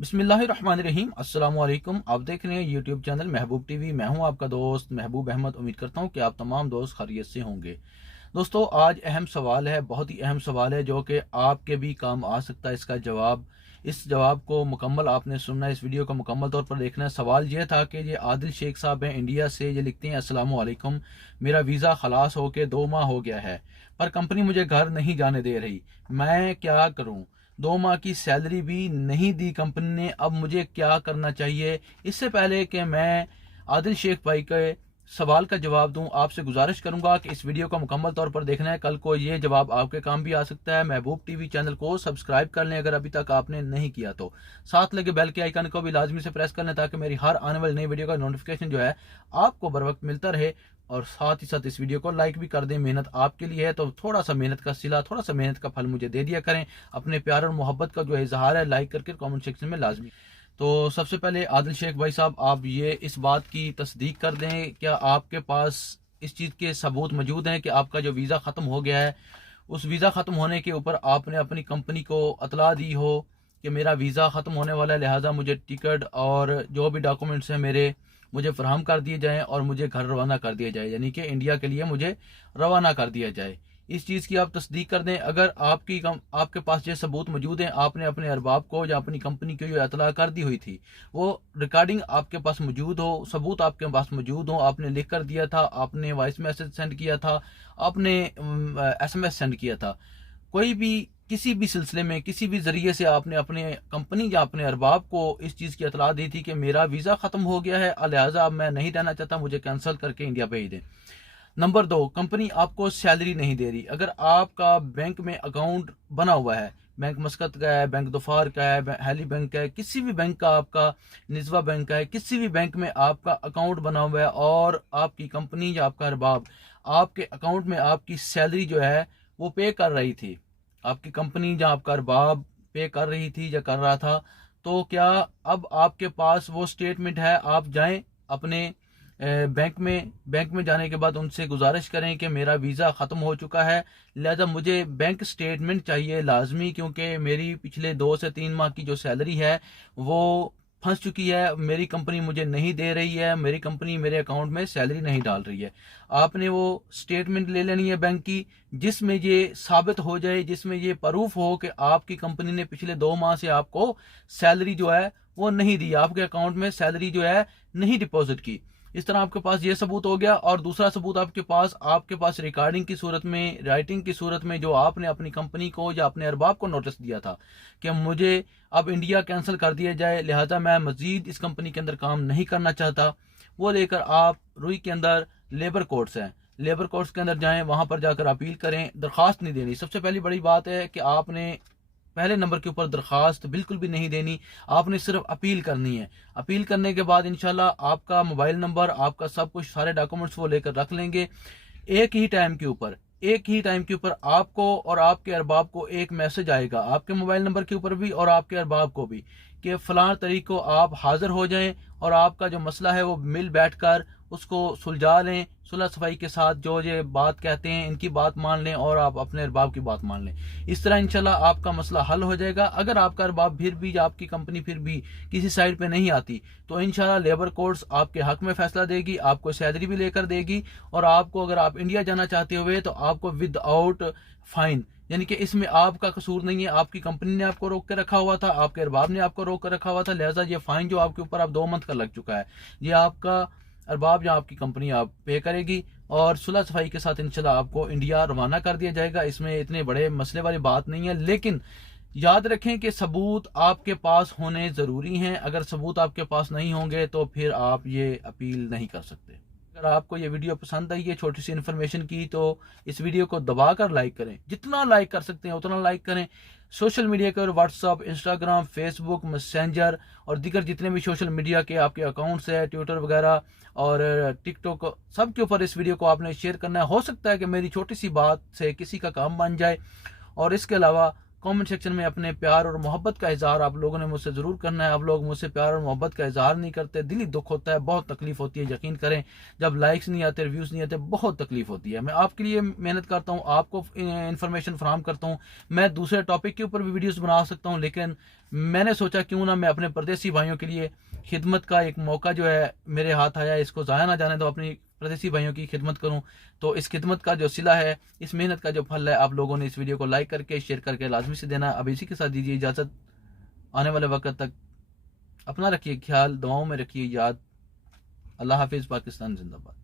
बिस्मिल्लाहिर्रहमानिर्रहीम। अस्सलाम वालेकुम। आप देख रहे हैं यूट्यूब चैनल महबूब टीवी। मैं हूं आपका दोस्त महबूब अहमद। उम्मीद करता हूं कि आप तमाम दोस्त खैरियत से होंगे। दोस्तों, आज अहम सवाल है, बहुत ही अहम सवाल है जो कि आपके भी काम आ सकता है। इसका जवाब, इस जवाब को मुकम्मल आपने सुनना है, इस वीडियो को मुकम्मल तौर पर देखना है। सवाल यह था कि ये आदिल शेख साहब हैं इंडिया से। ये लिखते हैं, अस्सलाम वालेकुम, मेरा वीज़ा खलास होके 2 माह हो गया है, पर कंपनी मुझे घर नहीं जाने दे रही। मैं क्या करूं? 2 माह की सैलरी भी नहीं दी कंपनी ने। अब मुझे क्या करना चाहिए? इससे पहले कि मैं आदिल शेख भाई के सवाल का जवाब दूं, आपसे गुजारिश करूंगा कि इस वीडियो को मुकम्मल तौर पर देखना है। कल को ये जवाब आपके काम भी आ सकता है। महबूब टीवी चैनल को सब्सक्राइब कर लें अगर अभी तक आपने नहीं किया तो। साथ लगे बेल के आइकन को भी लाजमी से प्रेस कर लें ताकि मेरी हर आने वाली नई वीडियो का नोटिफिकेशन जो है आपको बर वक्त मिलता रहे। और साथ ही साथ इस वीडियो को लाइक भी कर दें। मेहनत आपके लिए है तो थोड़ा सा मेहनत का सिला, थोड़ा सा मेहनत का फल मुझे दे दिया करें। अपने प्यार और मोहब्बत का जो इजहार है लाइक करके कमेंट सेक्शन में लाजमी। तो सबसे पहले आदिल शेख भाई साहब, आप ये इस बात की तस्दीक कर दें, क्या आपके पास इस चीज़ के सबूत मौजूद हैं कि आपका जो वीज़ा ख़त्म हो गया है, उस वीज़ा ख़त्म होने के ऊपर आपने अपनी कंपनी को इतला दी हो कि मेरा वीज़ा ख़त्म होने वाला है, लिहाजा मुझे टिकट और जो भी डॉक्यूमेंट्स हैं मेरे, मुझे फराहम कर दिए जाएँ और मुझे घर रवाना कर दिया जाए, यानी कि इंडिया के लिए मुझे रवाना कर दिया जाए। इस चीज़ की आप तस्दीक कर दें। अगर आपके पास ये सबूत मौजूद हैं, आपने अपने अरबाब को या अपनी कंपनी को ये इतला कर दी हुई थी, वो रिकॉर्डिंग आपके पास मौजूद हो, सबूत आपके पास मौजूद हो, आपने लिख कर दिया था, आपने वॉइस मैसेज सेंड किया था, आपने SMS सेंड किया था, कोई भी किसी भी सिलसिले में किसी भी जरिए से आपने अपने कंपनी या अपने अरबाब को इस चीज़ की इतला दी थी कि मेरा वीज़ा ख़त्म हो गया है, लिहाजा अब मैं नहीं रहना चाहता, मुझे कैंसिल करके इंडिया भेज दें। नंबर 2, कंपनी आपको सैलरी नहीं दे रही। अगर आपका बैंक में अकाउंट बना हुआ है, बैंक मस्कत का है, बैंक दोफार का है, हैली बैंक का है, किसी भी बैंक का, आपका निजवा बैंक का है, किसी भी बैंक में आपका अकाउंट बना हुआ है और आपकी कंपनी या आपका अरबाब आपके अकाउंट में आपकी सैलरी जो है वो पे कर रही थी, आपकी कंपनी या आपका अरबाब पे कर रही थी या कर रहा था, तो क्या अब आपके पास वो स्टेटमेंट है? आप जाएं अपने बैंक में जाने के बाद उनसे गुजारिश करें कि मेरा वीज़ा ख़त्म हो चुका है, लिहाजा मुझे बैंक स्टेटमेंट चाहिए लाजमी, क्योंकि मेरी पिछले 2 से 3 माह की जो सैलरी है वो फंस चुकी है, मेरी कंपनी मुझे नहीं दे रही है, मेरी कंपनी मेरे अकाउंट में सैलरी नहीं डाल रही है। आपने वो स्टेटमेंट ले लेनी है बैंक की, जिसमें ये साबित हो जाए, जिसमें ये प्रूफ हो कि आपकी कंपनी ने पिछले 2 माह से आपको सैलरी जो है वो नहीं दी, आपके अकाउंट में सैलरी जो है नहीं डिपॉजिट की। इस तरह आपके पास ये सबूत हो गया। और दूसरा सबूत आपके पास रिकॉर्डिंग की सूरत में, राइटिंग की सूरत में, जो आपने अपनी कंपनी को या अपने अरबाब को नोटिस दिया था कि मुझे अब इंडिया कैंसिल कर दिया जाए, लिहाजा मैं मजीद इस कंपनी के अंदर काम नहीं करना चाहता, वो लेकर आप रुई के अंदर लेबर कोर्ट्स हैं, लेबर कोर्ट्स के अंदर जाएं, वहां पर जाकर अपील करें। दरखास्त नहीं देनी, सबसे पहली बड़ी बात है कि आपने पहले नंबर के ऊपर दरखास्त बिल्कुल भी नहीं देनी, आपने सिर्फ अपील करनी है। अपील करने के बाद इंशाल्लाह आपका मोबाइल नंबर, आपका सब कुछ, सारे डॉक्यूमेंट्स वो लेकर रख लेंगे। एक ही टाइम के ऊपर, एक ही टाइम के ऊपर आपको और आपके अरबाब को एक मैसेज आएगा, आपके मोबाइल नंबर के ऊपर भी और आपके अरबाब को भी, कि फलां तारीख को आप हाजिर हो जाएं और आपका जो मसला है वो मिल बैठकर उसको सुलझा लें, सुलह सफाई के साथ। जो ये बात कहते हैं इनकी बात मान लें और आप अपने अरबाब की बात मान लें। इस तरह इंशाल्लाह आपका मसला हल हो जाएगा। अगर आपका अरबाब फिर भी या आपकी कंपनी फिर भी किसी साइड पे नहीं आती तो इंशाल्लाह लेबर कोर्ट्स आपके हक में फैसला देगी, आपको सैलरी भी लेकर देगी और आपको, अगर आप इंडिया जाना चाहते हुए तो आपको विदाउट फाइन, यानी कि इसमें आपका कसूर नहीं है, आपकी कंपनी ने आपको रोक के रखा हुआ था, आपके अरबाब ने आपको रोक कर रखा हुआ था, लिहाजा ये फाइन जो आपके ऊपर अब 2 मंथ का लग चुका है, ये आपका अरबाब या आपकी कंपनी आप पे करेगी और सुलह सफाई के साथ इंशाल्लाह आपको इंडिया रवाना कर दिया जाएगा। इसमें इतने बड़े मसले वाली बात नहीं है, लेकिन याद रखें कि सबूत आपके पास होने ज़रूरी हैं। अगर सबूत आपके पास नहीं होंगे तो फिर आप ये अपील नहीं कर सकते। अगर आपको ये वीडियो पसंद आई है छोटी सी इन्फॉर्मेशन की, तो इस वीडियो को दबाकर लाइक करें, जितना लाइक कर सकते हैं उतना लाइक करें। सोशल मीडिया के, व्हाट्सअप, इंस्टाग्राम, फेसबुक, मैसेंजर और दीगर जितने भी सोशल मीडिया के आपके अकाउंट्स है, ट्विटर वगैरह और टिकटॉक, सब के ऊपर इस वीडियो को आपने शेयर करना है। हो सकता है कि मेरी छोटी सी बात से किसी का काम बन जाए। और इसके अलावा कमेंट सेक्शन में अपने प्यार और मोहब्बत का इजहार आप लोगों ने मुझसे ज़रूर करना है। आप लोग मुझसे प्यार और मोहब्बत का इजहार नहीं करते, दिली दुख होता है, बहुत तकलीफ होती है। यकीन करें, जब लाइक्स नहीं आते, रिव्यूज़ नहीं आते, बहुत तकलीफ होती है। मैं आपके लिए मेहनत करता हूँ, आपको इन्फॉर्मेशन फराहम करता हूँ। मैं दूसरे टॉपिक के ऊपर भी वीडियोज़ बना सकता हूँ, लेकिन मैंने सोचा क्यों ना मैं अपने परदेसी भाइयों के लिए खिदमत का एक मौका जो है मेरे हाथ आया, इसको ज़ाया ना जाने दो, अपनी परदेसी भाइयों की खिदमत करूं। तो इस खिदमत का जो सिला है, इस मेहनत का जो फल है, आप लोगों ने इस वीडियो को लाइक करके शेयर करके लाजमी से देना। अब इसी के साथ दीजिए इजाज़त, आने वाले वक्त तक अपना रखिए ख्याल, दुआओं में रखिए याद। अल्लाह हाफिज़। पाकिस्तान जिंदाबाद।